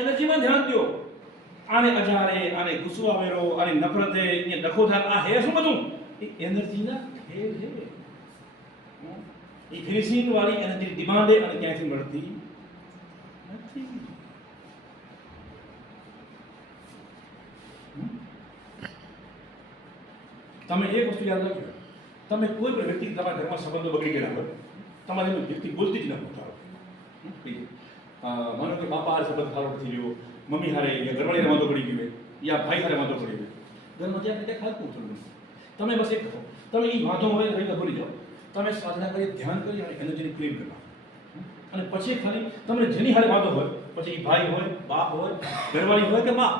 એનર્જીમાં ધ્યાન દો આને અજારે આને ગુસ્સો આવેલો, આને નફરતે એ ડખો થાય આ હે શું બધું? એ એનર્જીના ખેલ હે. એ ફિનિશિંગ વાળી એનર્જી ડિમાન્ડ અને ક્યાંથી મળતી નથી. તમે એક વસ્તુ યાદ રાખજો. તમે કોઈ પણ વ્યક્તિ તમારા ઘરમાં સંબંધો બગડી ગયેલા હોય, તમારે વ્યક્તિ બોલતી જ ન પહોંચાડો માનો કે બાપા હારે સંબંધ ખરાબ થઈ ગયો મમ્મી હારે યા ઘરવાળીને વાંધો પડી ગયો યા ભાઈ હારે વાંધો પડી ગયો ઘરમાં ત્યાં ત્યાં ખાલતું થોડું તમે બસ એક કહો તમે એ વાંધો હોય રહીને ભૂલી જાઓ તમે સાધના કરી ધ્યાન કરી અને એનર્જીને ક્લેમ કરવા અને પછી ખાલી તમને જેની હારે વાંધો હોય પછી એ ભાઈ હોય બાપ હોય ઘરવાળી હોય કે મા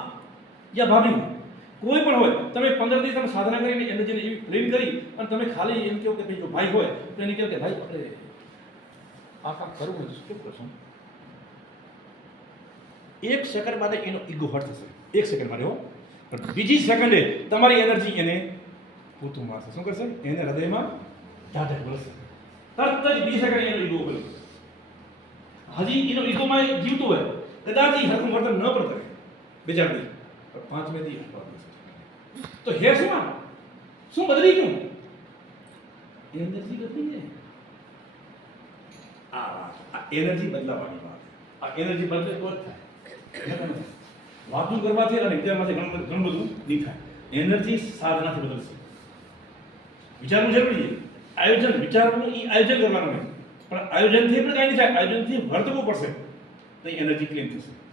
યા ભાભી હોય કોઈ પણ હોય તમે પંદર દિવસ તમે સાધના કરીને એનર્જીને એવી ક્લીન કરી અને તમે ખાલી એમ કહો કે ભાઈ જો ભાઈ હોય તો એને કહો કે ભાઈ આપણે આ કામ કરવું શું કરશો એક સેકન્ડ માટે એનો ઈગો હર્ટ થશે. એક સેકન્ડ માટે હો. પણ બીજી સેકન્ડે તમારી એનર્જી એને પૂતું મારશે શું કરશે? એને હૃદયમાં ઢાઢક મળશે. તરત જ બીજી સેકન્ડ એનો ઈગો બોલે હજી એનો ઈગોમાં જીવતો હોય, કદાચ એ હરખું વર્તન ન પણ કરે. બે ચાર દી પણ પાંચમે દી તો હે શું શું બદલી ગયું? એનર્જી બદલી જાય. આ એનર્જી બદલાવાની વાત. આ એનર્જી બદલે તો જ થાય. વાતું કરવાથી અને વિચારમાંથી ઘણું ઘણું બધું નહીં થાય. એનર્જી સાધનાથી બદલશે. વિચારવું જરૂરી છે. આયોજન, વિચારવું એ આયોજન કરવાનું નહીં. પણ આયોજનથી પણ કાંઈ નહીં થાય. આયોજનથી વર્તવું પડશે. તો એનર્જી ક્લીન થશે.